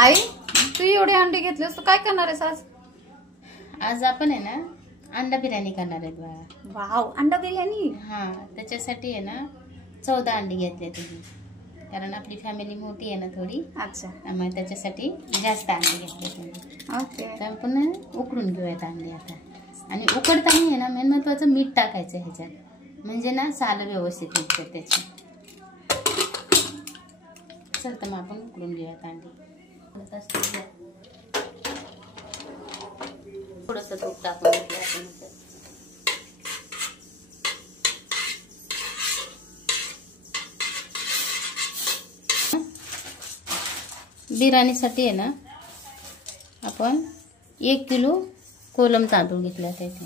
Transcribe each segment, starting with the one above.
आई तू एवढे अंडे घेतलेस तू काय करणार आहेस आज? आज आपण आहे ना अंडा बिर्याणी करणार आहेत बाळा. वाव, अंडा बिर्याणी. हा, त्याच्यासाठी आहे ना 14 अंडी घेतले तुम्ही, कारण आपली फॅमिली मोठी आहे ना थोडी. अच्छा, त्यामुळे त्याच्यासाठी जास्त अंडी घेतले तुम्ही. ओके. तर आपण उकडून घेऊयात अंडी आता. आणि उकडताना आहे ना मेन महत्वाचं मीठ टाकायचं ह्याच्यात, म्हणजे ना साल व्यवस्थित निघतात त्याची. चल तर मग आपण उकडून घेऊयात अंडी. थोडंसं तूप टाकून घेतलं आपण. बिर्याणीसाठी आहे ना आपण 1 किलो कोलम तांदूळ घेतला. त्याचे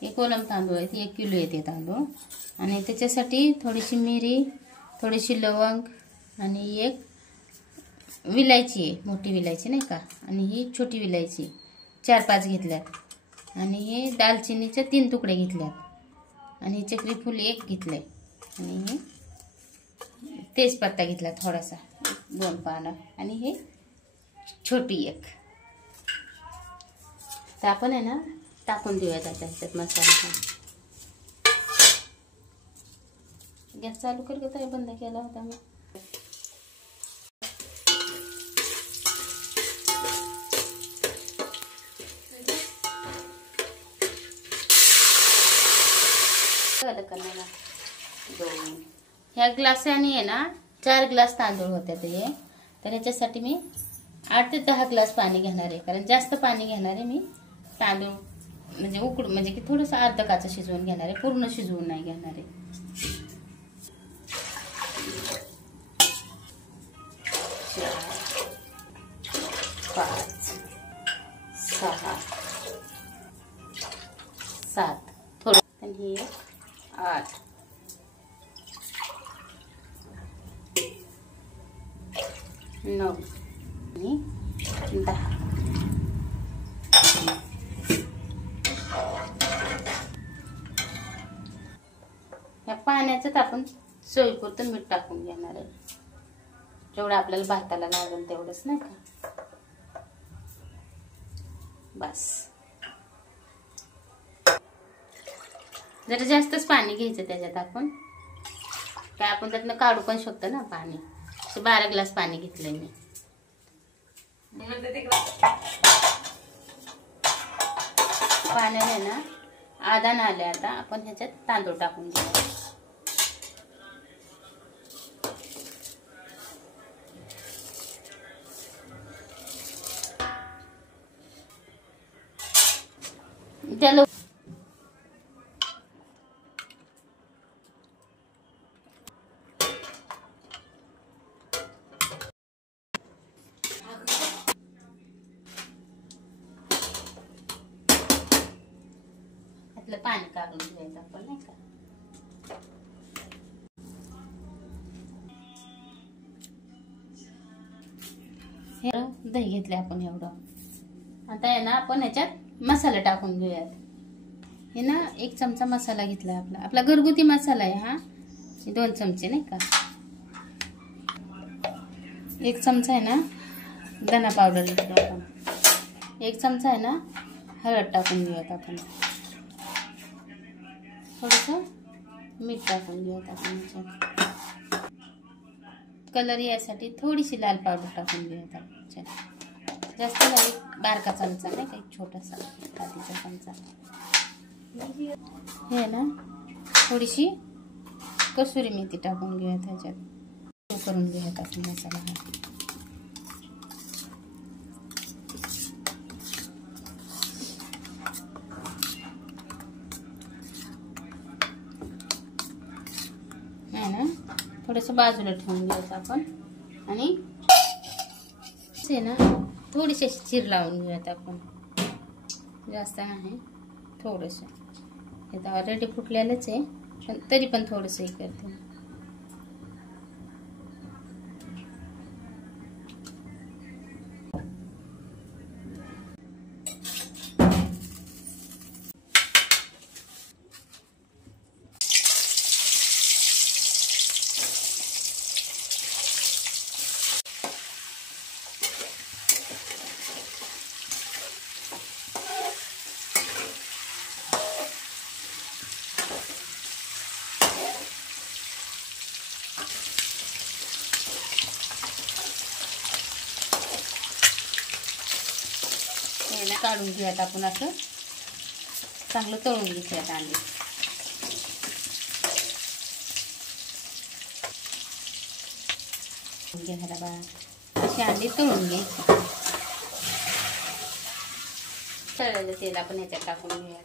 हे कोलम तांदूळ आहेत, 1 किलो येते तांदूळ. आणि त्याच्यासाठी थोडीशी मिरी, थोडीशी लवंग आणि एक विलायची आहे, मोठी विलायची नाही का, आणि ही छोटी विलायची 4-5 घेतल्यात. आणि हे दालचिनीचे 3 तुकडे घेतल्यात. आणि चक्री फूल 1 घेतले. आणि हे तेजपत्ता घेतला थोडासा 2 पानं. आणि हे छोटी 1. तर आपण आहे ना टाकून देऊया त्याच्यात मसाला. गॅस चालू कर का, बंद केला होता मग. ह्या ग्लासाने आहे ना 4 ग्लास तांदूळ होते ते. तर ह्याच्यासाठी मी 8 ते 10 ग्लास पाणी घेणार आहे, कारण जास्त पाणी घेणार आहे मी. तांदूळ म्हणजे उकडून, म्हणजे की थोडंसं अर्ध काचं शिजवून घेणार आहे, पूर्ण शिजवून नाही घेणार आहे. 4, 5, 6, 7 थोडं, आणि 8, 9 आणि 10. या पाण्याचं आपण चवीपुरतं मीठ टाकून घेणार आहे, जेवढं आपल्याला भाताला लागेल तेवढंच नाही का. बस, जरा जास्तच पाणी घ्यायचं त्याच्यात. आपण काय आपण त्यातनं काढू पण शकतो ना पाणी. 12 ग्लास पाणी घेतलंय मी. पाण्याने ना आदान आले. आता आपण ह्याच्यात तांदूळ टाकून घेऊ. त्याला पाणी काढून घ्यायचं आपण नाही का. हे दही घेतले आपण एवढं. आता आहे ना आपण ह्याच्यात मसाला टाकून घेऊयात. हे ना 1 चमचा मसाला घेतला आपला घरगुती मसाला आहे हा. 2 चमचे नाही का. 1 चमचा आहे ना धना पावडर घेतली आपण. 1 चमचा आहे ना हळद टाकून घेऊयात आपण. थोडंसं मीठ टाकून घेऊयात आपण. कलर यासाठी थोडीशी लाल पावडर टाकून घेऊयात आपण. जास्त नाही, बारका चमचा नाही का, एक छोटासा काठीचा चमचा. हे ना थोडीशी कसुरी मेथी टाकून घेऊयात ह्याच्यात. करून घेऊयात आपण मसाला. आहे ना थोडंसं बाजूला ठेवून घ्यायचं आपण. आणि आहे ना थोडीशी चीर लावून घेऊयात आपण, जास्त नाही, थोडंसं. हे तर ऑलरेडी फुटलेलंच आहे, पण तरी पण थोडंसं हे करते. हे ना काढून घेऊयात आपण, असं चांगलं तळून घेऊयात अंडी. घ्यायला बघा अशी अंडी तळून घ्यायची. तळलेलं तेल आपण ह्याच्यात टाकून घेऊयात.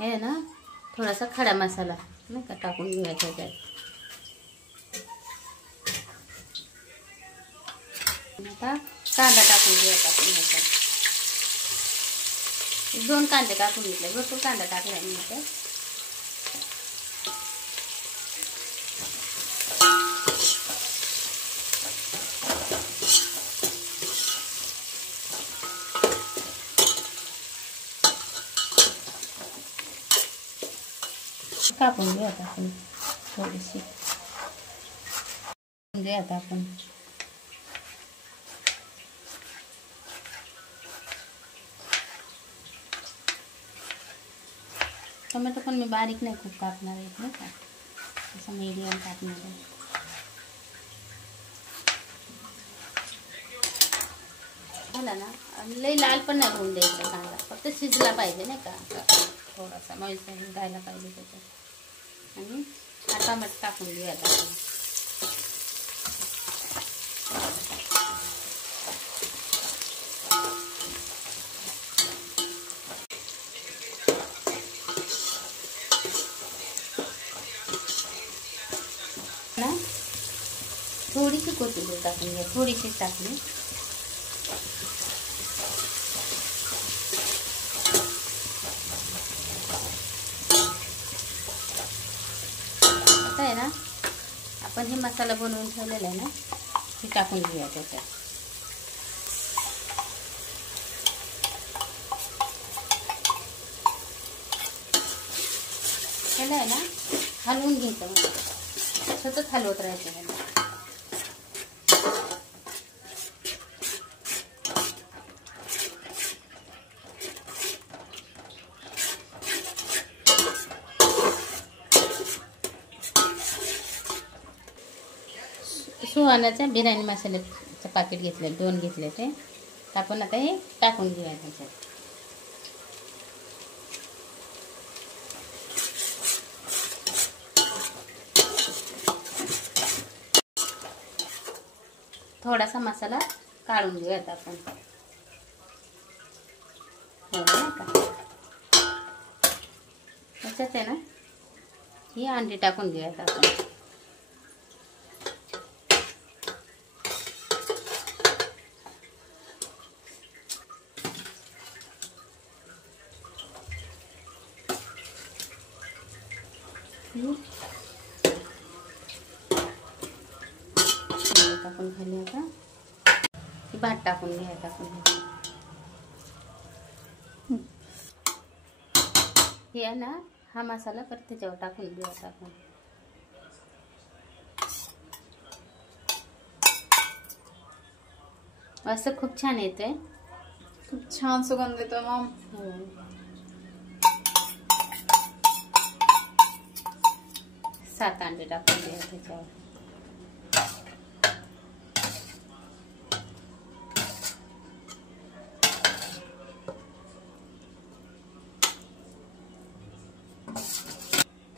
हे ना थोडासा खडा मसाला नाही का टाकून घेऊया त्याच्यात. आता कांदा टाकून घेऊयात आपण ह्याच्यात. 2 कांदे टाकून घेतले, भरपूर कांदा टाकला मी ह्याच्यात. कापून घेऊयात आपण थोडीशी. घेऊयात आपण टोमॅटो पण मी बारीक नाही खूप कापणार आहे नाही का, असं मीडियम कापणार आहे. झाला ना, लई लाल पण नाही होऊन द्यायचा कांदा, फक्त शिजला पाहिजे नाही का, थोडासा मॉइश्चर राहायला पाहिजे त्याच्यात. आणि हा टोमॅटो टाकून घेऊयात आपण. ना थोडीशी कोथिंबीर टाकून घ्या, थोडीशी टाकली. आता आहे ना आपण हे मसाला बनवून ठेवलेला आहे ना, हे टाकून घेऊया त्याच्यात. त्याला आहे ना हलवून घ्यायचं, सतत हलवत राहायचं ह्याला. सुहानाच्या बिर्याणी मसाल्याचं पाकिट घेतलं, 2 घेतले ते. आपण आता हे टाकून घेऊया त्याच्यात. थोडासा मसाला काढून घेऊयात आपण. त्याच्यात आहे ना ही अंडी टाकून घेऊयात आपण. टाकून खाली आता भात टाकून घ्या. टाकून हे आहे ना, हा मसाला परत त्याच्यावर टाकून घेऊया आपण. असं खूप छान येतंय, खूप छान सुगंध येतो मॉम. 7 अंडे टाकून घ्या त्याच्यावर.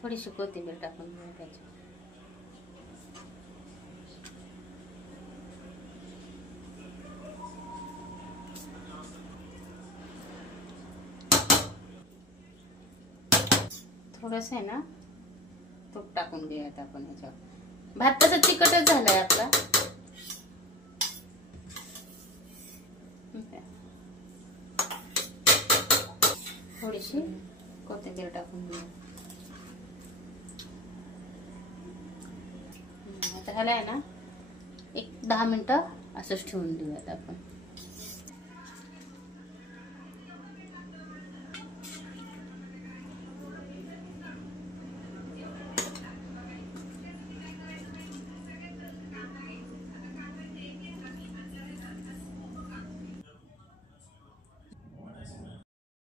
थोडीशी कोथिंबीर टाकून घ्या त्याच्यावर. थोडंसं आहे ना तूप टाकून घेऊयात आपण ह्याच्यावर. भात तसं चिकटच झालाय आपला. थोडीशी कोथिंबीर टाकून घेऊया. आता ह्याला आहे ना एक 10 मिनिटं असंच ठेवून देऊयात आपण.